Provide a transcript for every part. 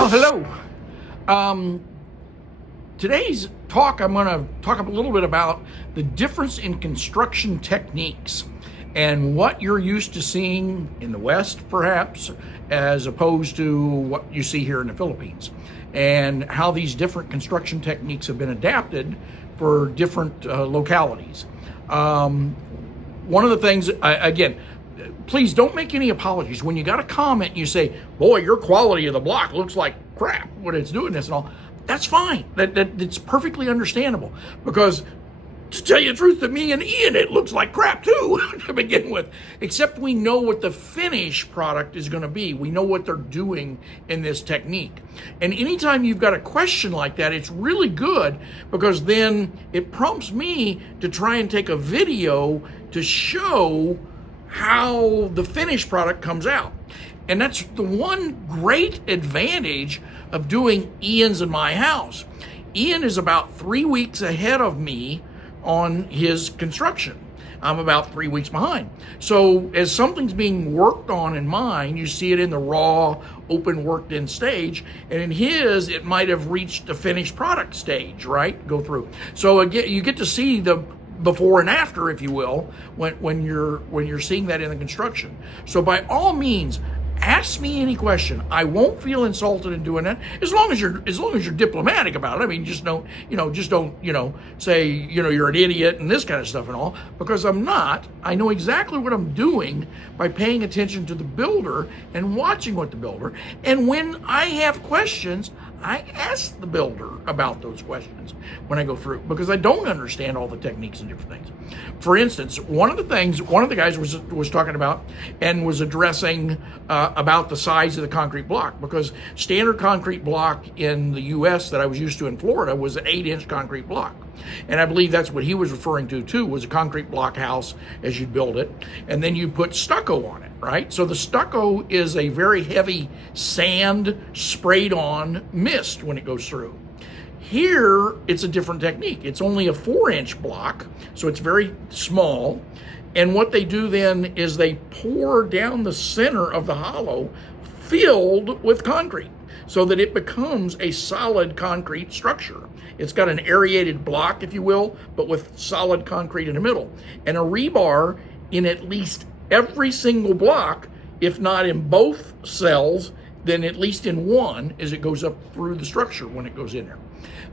Well, hello. Today's talk, I'm going to talk a little bit about the difference in construction techniques and what you're used to seeing in the West, perhaps, as opposed to what you see here in the Philippines, and how these different construction techniques have been adapted for different localities. One of the things, again, please don't make any apologies. When you got a comment and you say, boy, your quality of the block looks like crap when it's doing this and all, that's fine. It's perfectly understandable, because to tell you the truth, to me and Ian, it looks like crap too to begin with, except we know what the finished product is going to be. We know what they're doing in this technique. And anytime you've got a question like that, it's really good, because then it prompts me to try and take a video to show how the finished product comes out. And that's the one great advantage of doing Ian's in my house. Ian is about 3 weeks ahead of me on his construction. I'm about 3 weeks behind. So as something's being worked on in mine, you see it in the raw, open, worked in stage. And in his, it might have reached the finished product stage, right? Go through. So again, you get to see the before and after, if you will, when you're seeing that in the construction. So by all means, ask me any question. I won't feel insulted in doing that, as long as you're diplomatic about it. I mean, just don't say, you're an idiot and this kind of stuff and all, because I'm not. I know exactly what I'm doing by paying attention to the builder and watching what the builder. And when I have questions, I ask the builder about those questions when I go through, because I don't understand all the techniques and different things. For instance, one of the guys was talking about and was addressing about the size of the concrete block, because standard concrete block in the U.S. that I was used to in Florida was an 8-inch concrete block. And I believe that's what he was referring to too, was a concrete block house as you build it. And then you put stucco on it, right? So the stucco is a very heavy sand sprayed on mist when it goes through. Here, it's a different technique. It's only a 4-inch block, so it's very small. And what they do then is they pour down the center of the hollow filled with concrete, so that it becomes a solid concrete structure. It's got an aerated block, if you will, but with solid concrete in the middle. And a rebar in at least every single block, if not in both cells, then at least in one, as it goes up through the structure when it goes in there.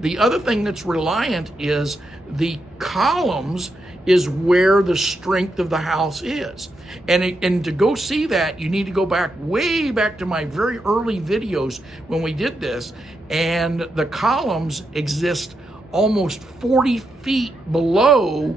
The other thing that's reliant is the columns is where the strength of the house is. And to go see that, you need to go way back to my very early videos when we did this. And the columns exist almost 40 feet below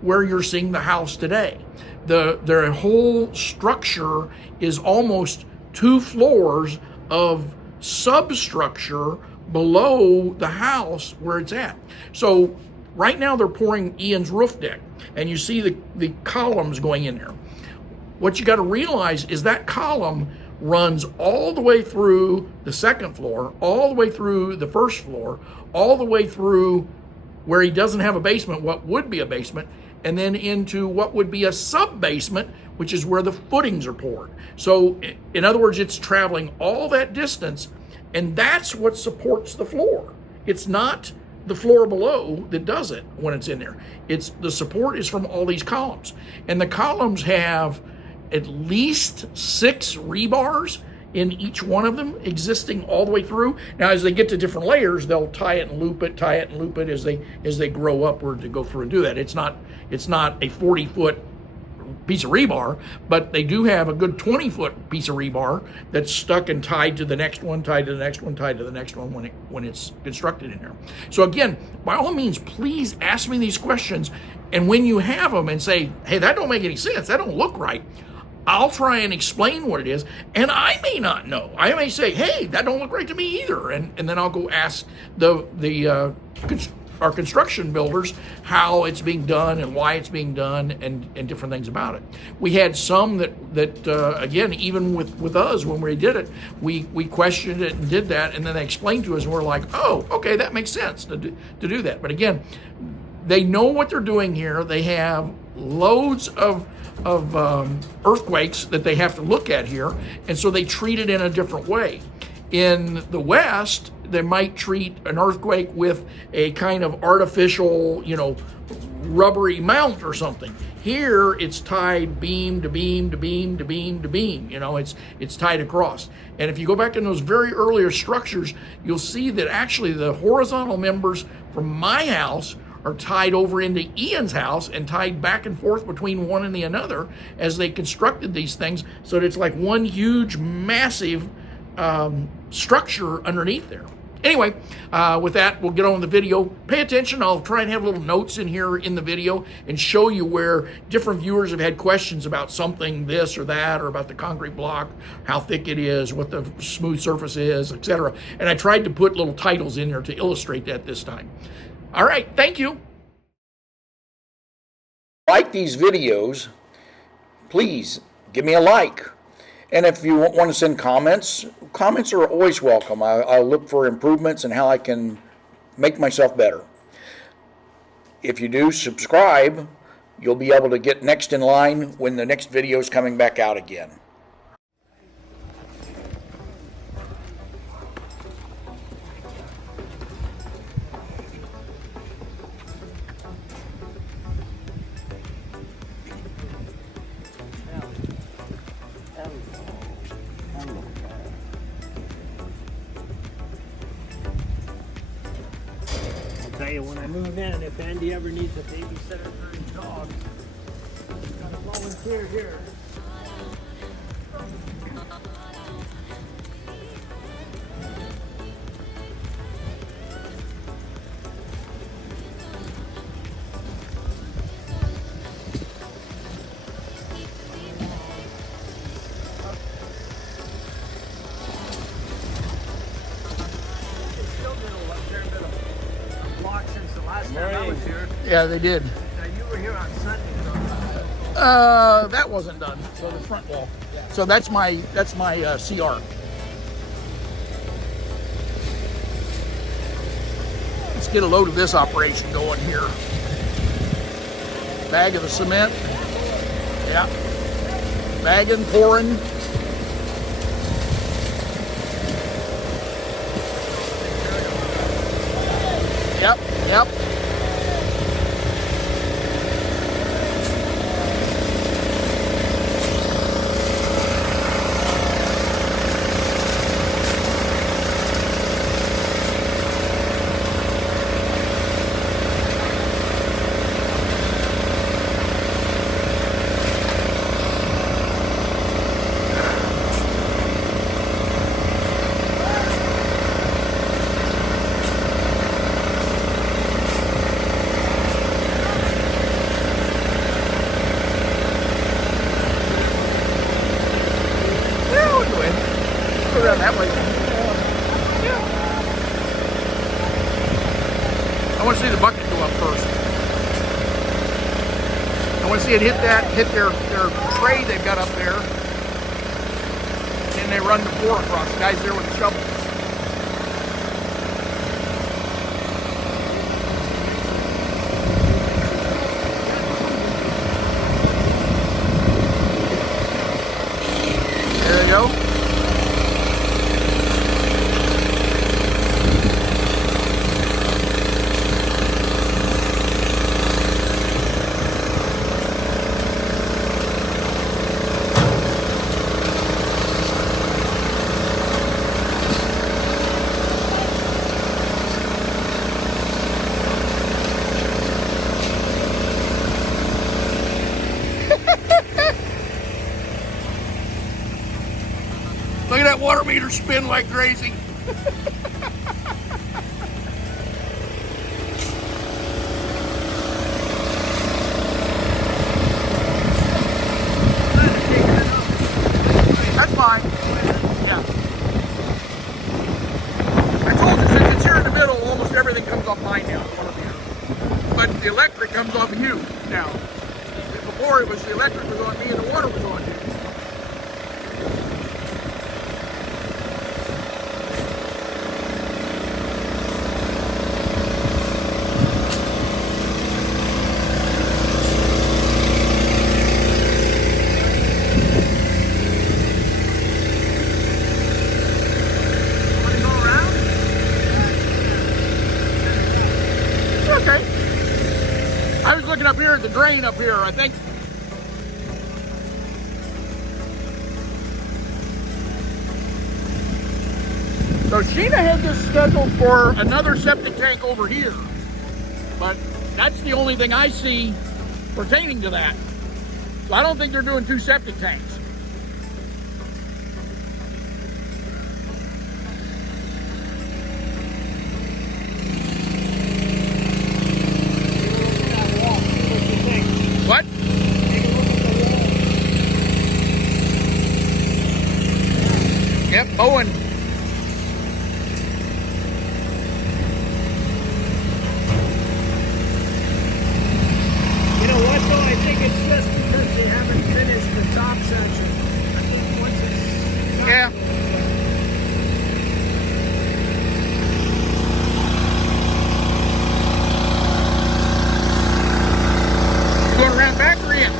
where you're seeing the house today. Their whole structure is almost 2 floors of substructure below the house where it's at. So right now they're pouring Ian's roof deck, and you see the columns going in there. What you got to realize is that column runs all the way through the second floor, all the way through the first floor, all the way through where he doesn't have a basement, what would be a basement, and then into what would be a sub-basement, which is where the footings are poured. So in other words, it's traveling all that distance, and that's what supports the floor. It's not the floor below that does it when it's in there. It's the support is from all these columns. And the columns have at least 6 rebars in each one of them, existing all the way through. Now, as they get to different layers, they'll tie it and loop it as they grow upward to go through and do that. It's not a 40-foot piece of rebar, but they do have a good 20-foot piece of rebar that's stuck and tied to the next one, tied to the next one, tied to the next one when it's constructed in there. So again, by all means, please ask me these questions, and when you have them and say, hey, that don't make any sense, that don't look right, I'll try and explain what it is, and I may not know. I may say, hey, that don't look right to me either, and then I'll go ask our construction builders how it's being done and why it's being done, and different things about it. We had some that again, even with us when we did it, we questioned it and did that, and then they explained to us, and we're like, oh, okay, that makes sense to do that. But again, they know what they're doing here. They have loads of earthquakes that they have to look at here, and so they treat it in a different way. In the West, they might treat an earthquake with a kind of artificial, rubbery mount or something. Here, it's tied beam to beam to beam to beam to beam. It's tied across. And if you go back in those very earlier structures, you'll see that actually the horizontal members from my house are tied over into Ian's house and tied back and forth between one and the another as they constructed these things, so that it's like one huge, massive structure underneath there. Anyway, with that, we'll get on with the video. Pay attention. I'll try and have little notes in here in the video and show you where different viewers have had questions about something, this or that, or about the concrete block, how thick it is, what the smooth surface is, etc. And I tried to put little titles in there to illustrate that this time. All right, thank you. Like these videos, please give me a like. And if you want to send comments, comments are always welcome. I'll look for improvements and how I can make myself better. If you do subscribe, you'll be able to get next in line when the next video is coming back out again. I'll tell you, when I move in, if Andy ever needs a babysitter for his dog, he's got a volunteer here. Yeah, they did. Now, you were here on Sunday. That wasn't done. So the front wall. So that's my CR. Let's get a load of this operation going here. Bag of the cement. Yeah. Bagging, pouring. Yep. Around that way. Yeah. I want to see the bucket go up first. I want to see it hit their tray they've got up there. And they run the pour across. The guy's there with a shovel. There you go. Look at that water meter spin like crazy. That's fine. Yeah. I told you, since it's here in the middle, almost everything comes off mine now. But the electric comes off you now. Before it was the electric was on me and the water was on you. at the drain up here, I think. So Sheena had this scheduled for another septic tank over here, but that's the only thing I see pertaining to that. So I don't think they're doing 2 septic tanks. What? Yep, Owen. You know what though? I think it's just because they haven't finished the top section. I think once it's Yeah. Going around back or in?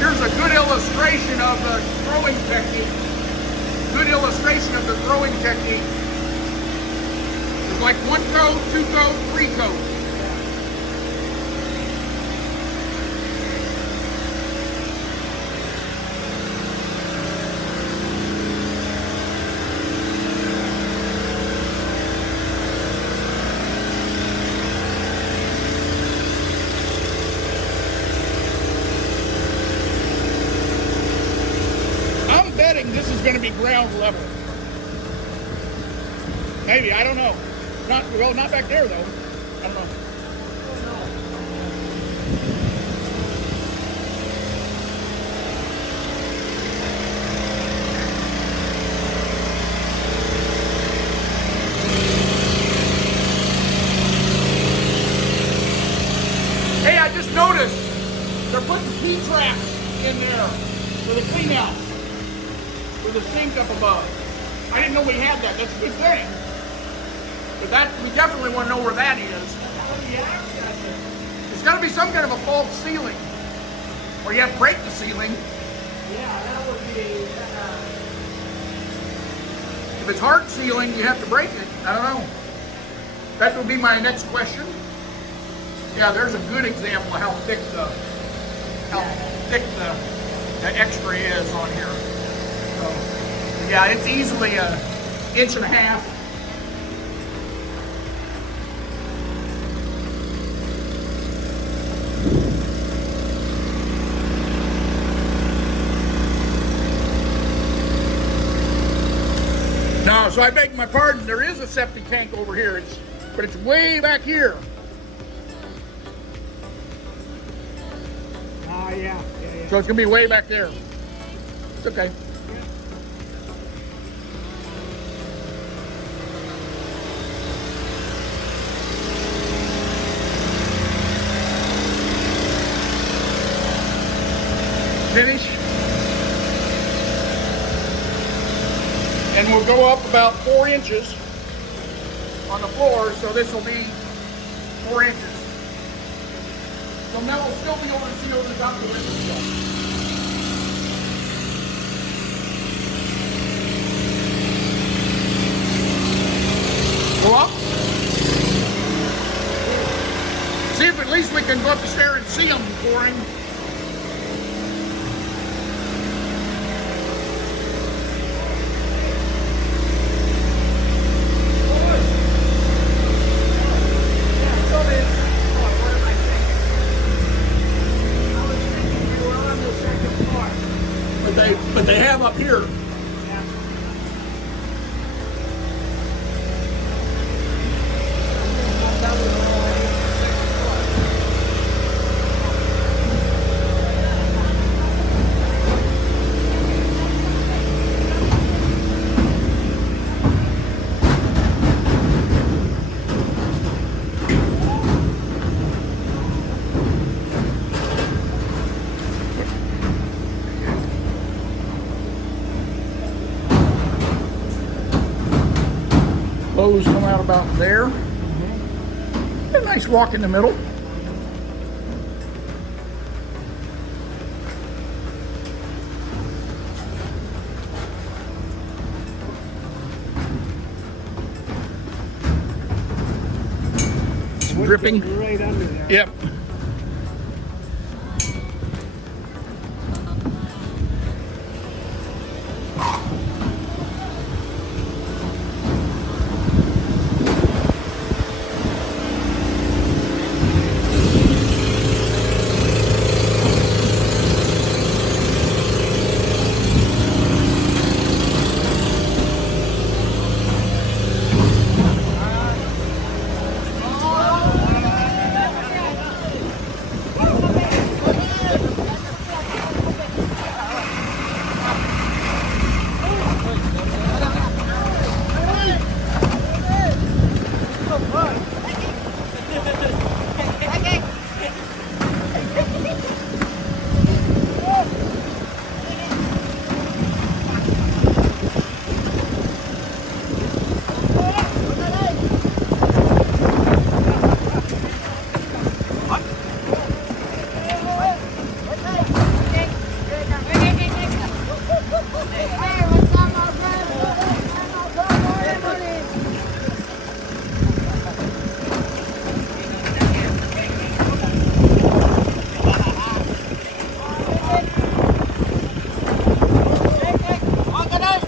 Here's a good illustration of the growing technique. Good illustration of the growing technique. It's like 1 coat, 2 coat, 3 coat. I'm betting this is going to be ground level. Maybe, I don't know. Not well, not back there though. I don't know. Hey, I just noticed they're putting P-traps in there for the clean out, for the sink up above. I didn't know we had that. That's a good thing. But that, we definitely want to know where that is. There's got to be some kind of a false ceiling, or you have to break the ceiling. Yeah, that would be. If it's hard ceiling, you have to break it. I don't know. That would be my next question. Yeah, there's a good example of how thick the extra is on here. So, yeah, it's easily an 1.5 inches. No, so I beg my pardon. There is a septic tank over here, but it's way back here. Oh yeah. So it's gonna be way back there. It's okay. Finish. And we'll go up about 4 inches on the floor, so this will be 4 inches. So now we'll still be able to see over the top of the window sill. Go up. See if at least we can go up the stairs and see them pouring. But they have up here. hose come out about there. A nice walk in the middle. Some dripping. Right under there. Yep.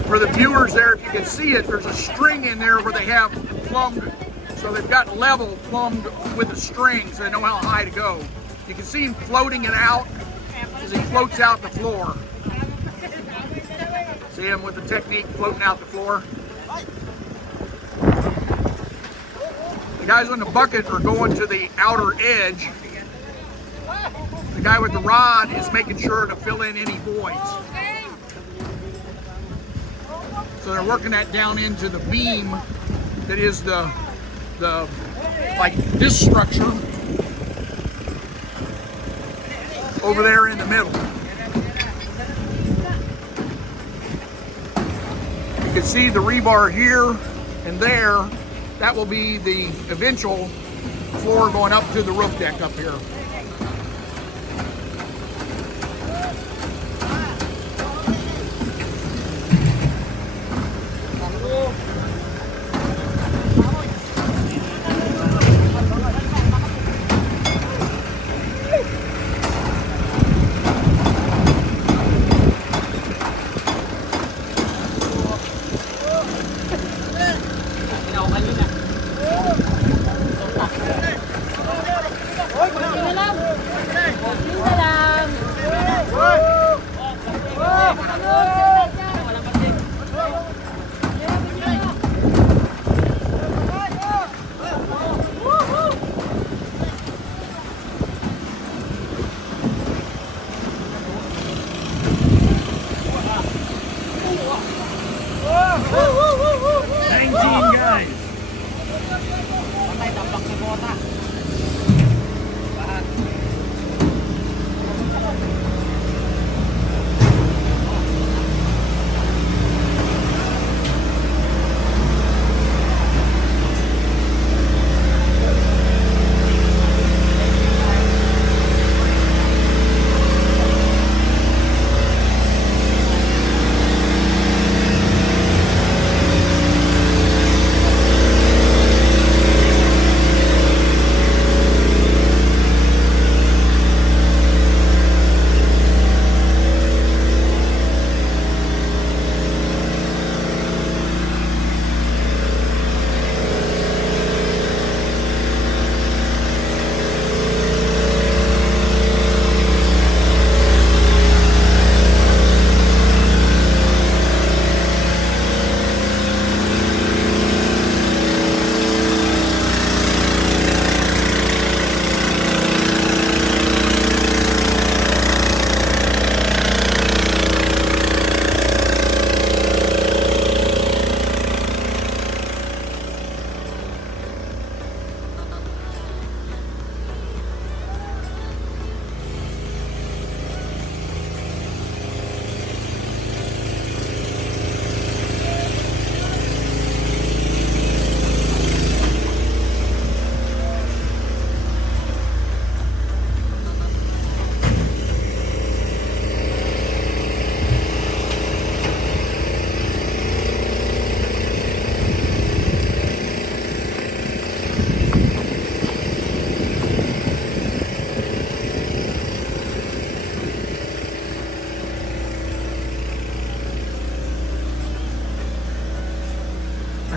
For the viewers there, if you can see it, there's a string in there where they have plumbed, so they've got level plumbed with the string so they know how high to go. You can see him floating it out as he floats out the floor. See him with the technique floating out the floor? The guys on the bucket are going to the outer edge. The guy with the rod is making sure to fill in any voids. So they're working that down into the beam that is the like this structure over there in the middle. You can see the rebar here and there. That will be the eventual floor going up to the roof deck up here.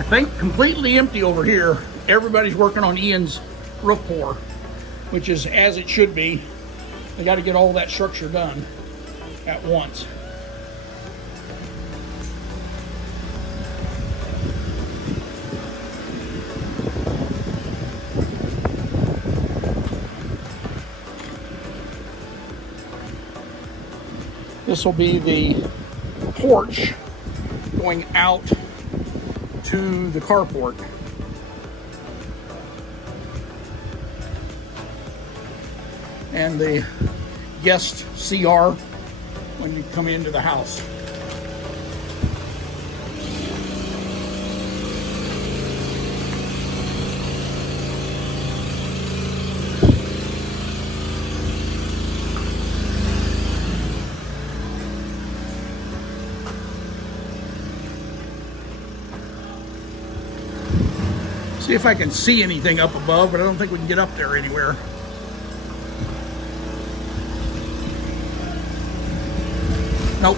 think completely empty over here. Everybody's working on Ian's roof pour, which is as it should be. They got to get all that structure done at once. This will be the porch going out to the carport. And the guest CR when you come into the house. See if I can see anything up above, but I don't think we can get up there anywhere. Nope.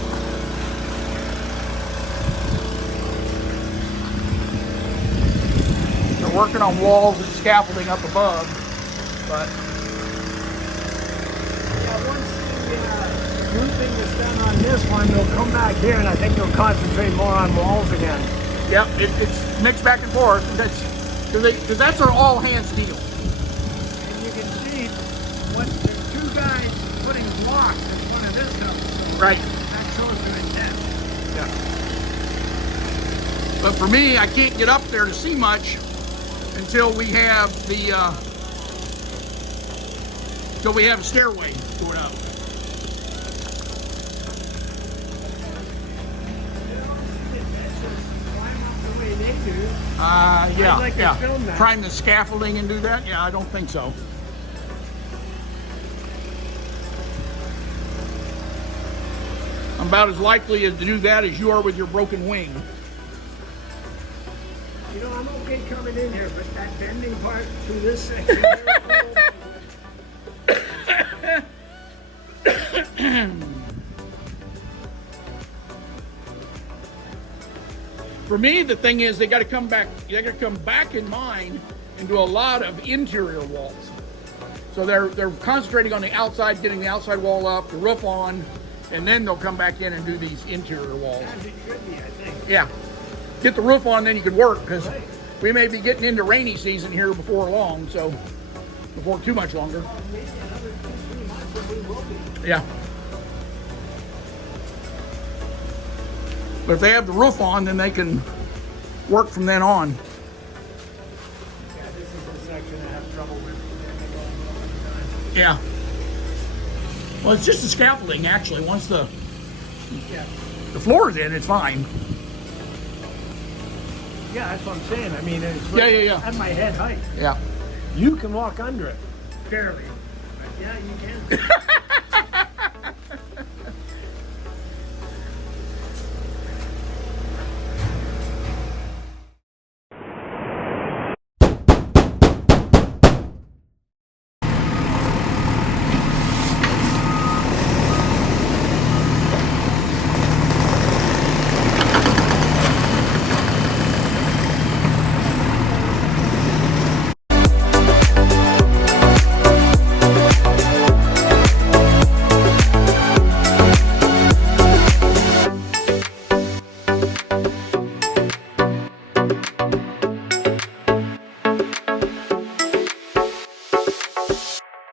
They're working on walls and scaffolding up above, but Yeah, once the roofing is done on this one, they'll come back here and I think they'll concentrate more on walls again. yep, it's mixed back and forth. Because that's our all hands deal. And you can see what the two guys putting blocks in front of this house. Right. That shows their intent. Yeah. But for me, I can't get up there to see much until we have the a stairway going up. Yeah, I'd like to film that. Prime the scaffolding and do that? Yeah, I don't think so. I'm about as likely to do that as you are with your broken wing. You know, I'm okay coming in here, but that bending part through this section. For me, the thing is they got to come back. They got to come back in mind and do a lot of interior walls. So they're concentrating on the outside, getting the outside wall up, the roof on, and then they'll come back in and do these interior walls. As it should be, I think. Yeah, get the roof on, then you can work, because Right. we may be getting into rainy season here before long. So before too much longer. Maybe another 2-3 months and we will be. Yeah. But if they have the roof on, then they can work from then on. Yeah, this is the section I have trouble with. Yeah. Well, it's just the scaffolding, actually. Once the floor is in, it's fine. Yeah, that's what I'm saying. I mean, it's Yeah. at my head height. Yeah. You can walk under it. Barely. But yeah, you can.